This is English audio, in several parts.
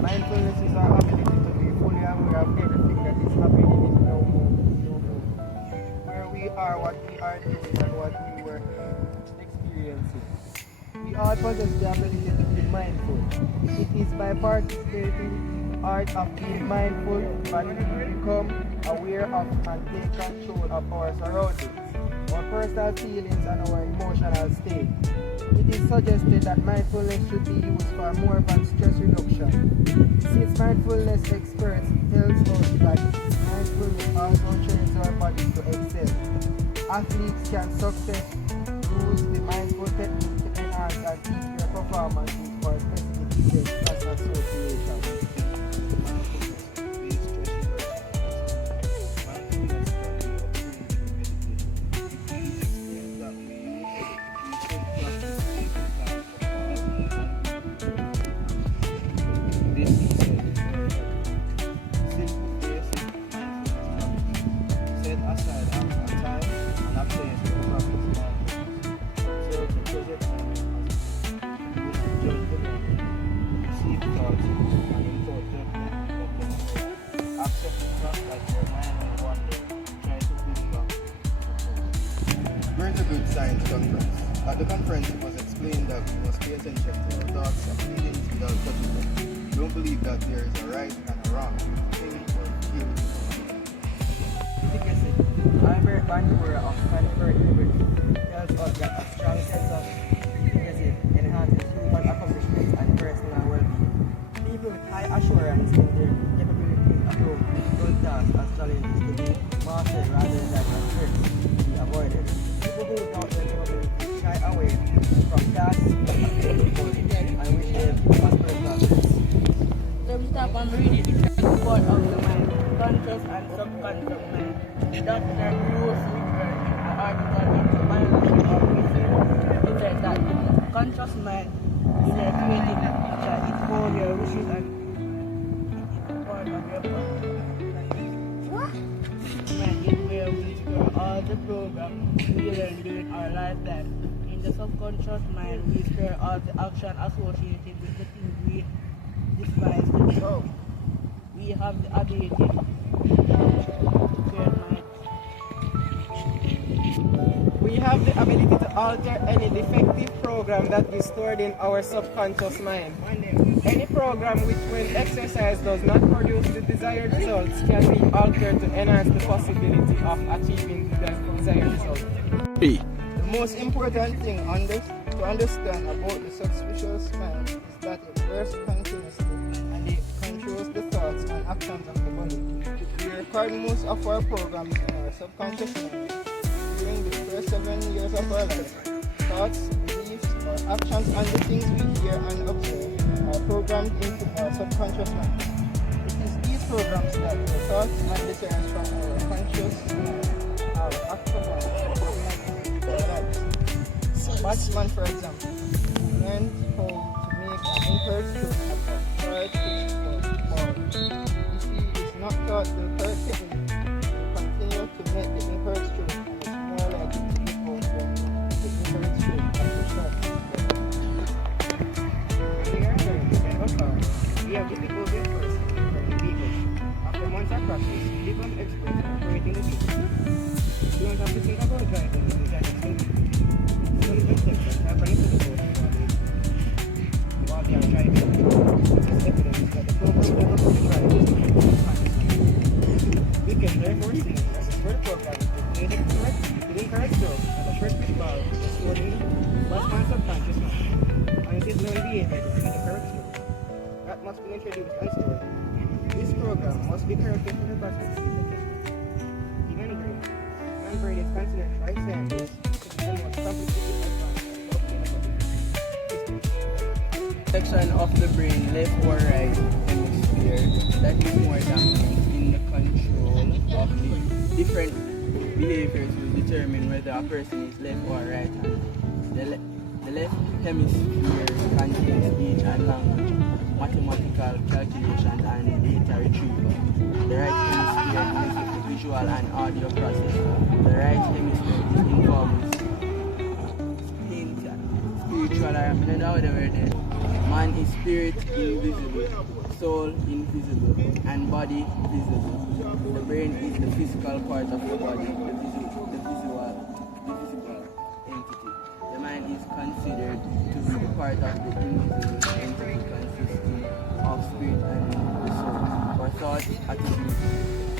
Mindfulness is our ability to be fully aware of everything that is happening in no moment. Where we are, what we are doing, and what we were experiencing. We all possess the ability to be mindful. It is by participating in the art of being mindful that we become aware of and take control of our surroundings, our personal feelings, and our emotional state. It is suggested that mindfulness should be used for more than stress reduction. Since mindfulness experts tell us that mindfulness also trains our bodies to excel. Athletes can success use the mindful technique to enhance and keep their performance for specific events as association. We're in a good science conference. At the conference, it was explained that we must pay attention to our thoughts and feelings without judging them. Don't believe that there is a right and a wrong thing or feel. Albert Bandura of Stanford University tells us that a strong sense of efficacy enhances human accomplishments and personal well-being. People with high assurance in their capabilities approach difficult tasks as challenges to be mastered rather than as threats to be avoided. People who doubt their capabilities shy away from tasks that appear difficult and wish they as personal threats. So we stop and read it. It's a part of the mind, conscious and subconscious mind. Dr. Bruce Whitmer, an article in the Biology of Research, he said that the conscious mind is a creative that it holds your wishes and part of your mind. What? Mind is where we store all the programs we learn during our lifetime. In the subconscious mind, we store all the action associated with the things we despise to do. We have the ability to create mind. We have the ability to alter any defective program that is stored in our subconscious mind. Any program which, when exercised, does not produce the desired results can be altered to enhance the possibility of achieving the desired result. The most important thing to understand about the subconscious mind is that it works continuously and it controls the thoughts and actions of the body. We record most of our programs in our subconscious mind. During the first 7 years of our life, thoughts, beliefs, or actions and the things we hear and observe are programmed into our subconscious mind. It is these programs that the thoughts and desires from our conscious mind are active. Batsman, for example, learned how to make an impaired stroke at a hard pitch ball. If he is not taught the correct technique, he will continue to make the impaired stroke, and it's more likely to get out when the impaired stroke at the shot. We are learning to get a car. We have difficulty at first in the vehicle. After months of practice, we become experts in operating the vehicle. You don't have to think about driving if you can explain it. Some concepts have run into the boat while they are driving. This evidence that the program of the drive is we can therefore see that the first program is the incorrect stroke and the first pitch ball is stored in the batsman's subconscious mind, and it is learned behavior to make the correct stroke. That must be introduced and stored. This program must be corrected for the batsman to be successful. Even Green and Brady is considered by scientists to be the most complicated advance of section of the brain, left or right hemisphere, that is more dominant in the control of the different behaviors will determine whether a person is left or right-handed. The left hemisphere contains speech and language, mathematical calculation and data retrieval. The right hemisphere deals with the visual and audio process. The right hemisphere is involved with spiritual, I don't know the word there. Man is spirit invisible, soul invisible, and body visible. The brain is the physical part of the body, the visible entity. The mind is considered to be part of the invisible entity consisting of spirit and the soul, for thoughts, attitudes,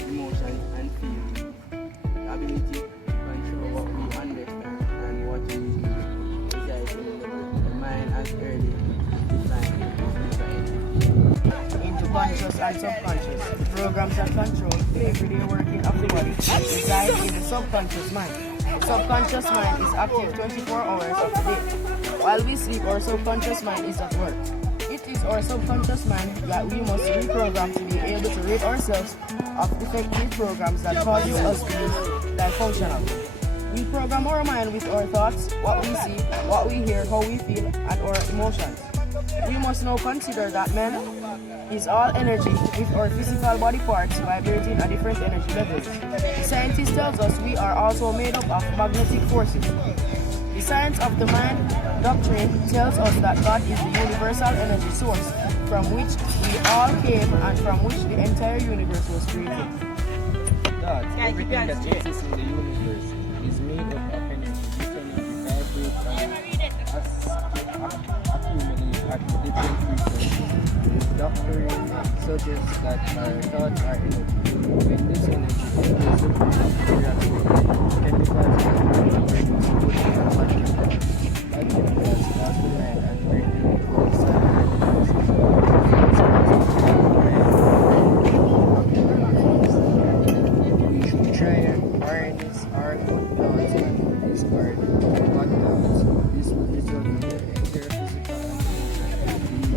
emotions, and feelings. The ability to control what we understand and what we do resides in the mind as early defined into conscious and subconscious. Programs that control the everyday working of the body reside in the subconscious mind. The subconscious mind is active 24 hours of the day. While we sleep, our subconscious mind is at work. It is our subconscious mind that we must reprogram to be able to rid ourselves of defective programs that causes us to be dysfunctional. We program our mind with our thoughts, what we see, what we hear, how we feel, and our emotions. We must now consider that man is all energy with our physical body parts vibrating at different energy levels. The scientist tells us we are also made up of magnetic forces. The science of the mind doctrine tells us that God is the universal energy source from which we all came and from which the entire universe was created. God, everything that exists in the universe is made up of energy. This energy vibrates and accumulates at different frequencies. This doctrine suggests that our thoughts are energy. When this energy enters the brain, chemicals in the brain produce good and positive thoughts. Like chemicals cause the mind and brain to control certain we should try and harness our good thoughts and discard bad thoughts. This will result in their physical and emotional well-being.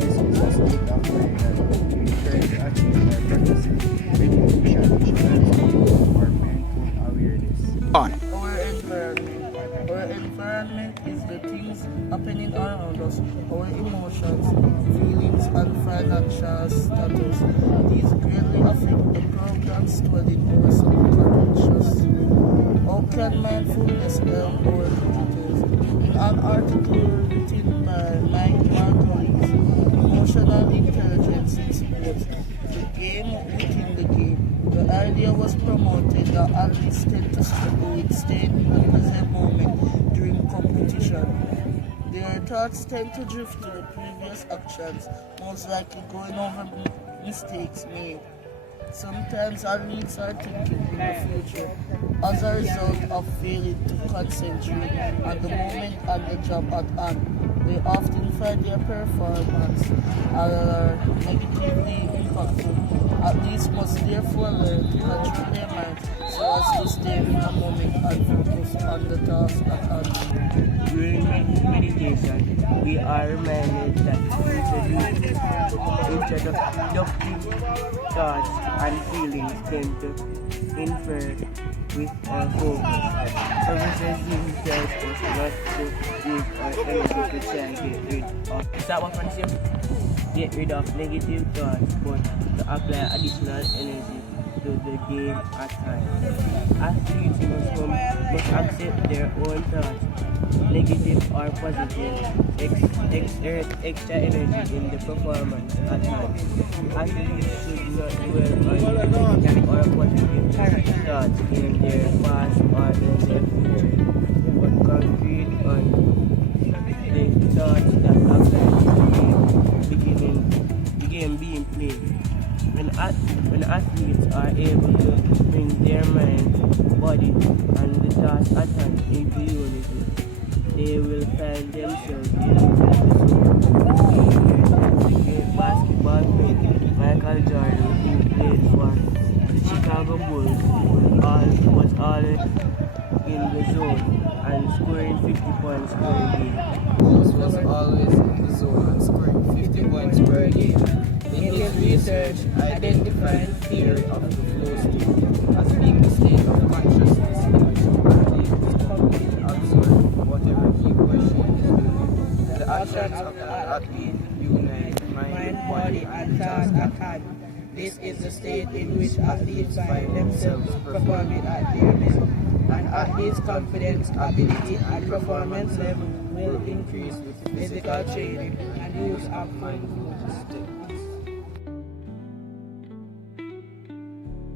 This is a state of mind that we try to achieve by practicing meditation, which translates to our mindful awareness. Our environment is the things happening around us, our emotions, feelings, and financial status. These greatly affect the programs stored in our subconscious. How can mindfulness help our visitors? In an article written by Mike Margolis, Emotional Intelligence in Sports, the game within the game, the idea was promoted that athletes tend to struggle with staying in the present moment during competition. Their thoughts tend to drift to the previous actions, most likely going over mistakes made. Sometimes athletes are thinking in the future as a result of failing to concentrate on the moment and the job at hand. They often find their performance negatively impacted. Athletes must therefore learn to control their minds so as to stay in the moment and focus on the task at hand. During meditation, we are reminded that introductive thoughts and feelings tend to interfere with our focus. Services tells us not to use our energy to try and get rid of. Is that what I'm saying? Get rid of negative thoughts, but to apply additional energy to the game at hand. Athletes must accept their own thoughts, negative or positive, exert extra energy in the performance at hand. Athletes should not dwell on negative or positive thoughts in their past or in their future, but concentrate on the thoughts that apply to the game being played. When athletes are able to bring their mind, body, and the task at hand into unity, they will find themselves in the great basketball player Michael Jordan, who played for the Chicago Bulls, was always in the zone and scoring 50 points per game. Bulls was always in the zone and scoring 50 points per game. In his research, identified theory of the flow state as being the state of consciousness in which athletes completely absorb whatever he or she is doing. The actions of an athlete unite mind, body, and task at hand. This is the state in which athletes find themselves performing at their best, and athletes' confidence, ability, and performance level will increase physical training and use of fun